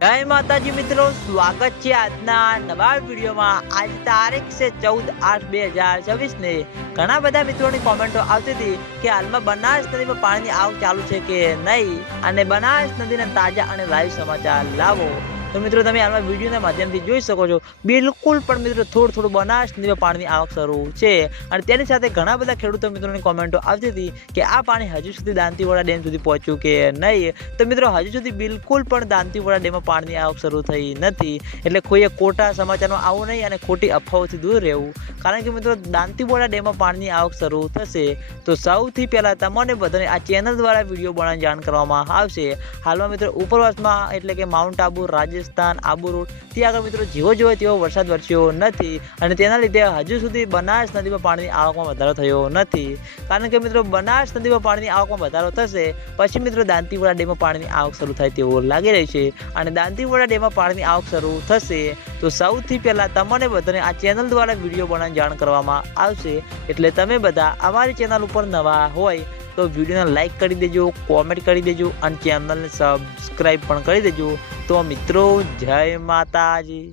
જય માતાજી મિત્રો, સ્વાગત છે આજના નવા વિડીયોમાં। આજ તારીખ છે 14/8/2024 ને ઘણા બધા મિત્રોની કોમેન્ટો આવતી હતી કે હાલમાં બનાસ નદીમાં પાણીની આવક ચાલુ છે કે નહીં અને બનાસ નદીના તાજા અને લાઈવ સમાચાર લાવો। તો મિત્રો તમે હાલમાં વિડીયોના માધ્યમથી જોઈ શકો છો, બિલકુલ પણ મિત્રો થોડું બનાસ નદીમાં પાણીની આવક શરૂ છે અને તેની સાથે ઘણા બધા ખેડૂતો મિત્રોની કોમેન્ટો આવતી હતી કે આ પાણી હજુ સુધી દાંતીવાડા ડેમ સુધી પહોંચ્યું કે નહીં। તો મિત્રો હજુ સુધી બિલકુલ પણ દાંતીવાડા ડેમમાં પાણીની આવક શરૂ થઈ નથી, એટલે કોઈએ ખોટા સમાચારમાં આવવું નહીં અને ખોટી અફવાઓથી દૂર રહેવું, કારણ કે મિત્રો દાંતીવાડા ડેમમાં પાણીની આવક શરૂ થશે તો સૌથી પહેલાં તમને બધાને આ ચેનલ દ્વારા વિડીયો બનાવી જાણ કરવામાં આવશે। હાલમાં મિત્રો ઉપરવાસમાં એટલે કે માઉન્ટ આબુ, રાજસ્થાન, આબુ રોડ ત્યાં આગળ મિત્રો જેવો તેવો વરસાદ વરસ્યો નથી અને તેના લીધે હજુ સુધી બનાસ નદીમાં પાણીની આવકમાં વધારો થયો નથી, કારણ કે મિત્રો બનાસ નદીમાં પાણીની આવકમાં વધારો થશે પછી મિત્રો દાંતીવાડા ડેમમાં પાણીની આવક શરૂ થાય તેવું લાગી રહ્યું છે અને દાંતીવાડા ડેમમાં પાણીની આવક શરૂ થશે તો સૌથી પહેલાં તમને બધાને આ ચેનલ દ્વારા વિડીયો બનાવી જાણ કરવામાં આવશે। એટલે તમે બધા અમારી ચેનલ ઉપર નવા હોય તો વિડીયોને લાઈક કરી દેજો, કોમેન્ટ કરી દેજો અને ચેનલને સબસ્ક્રાઈબ પણ કરી દેજો। તો મિત્રો જય માતાજી।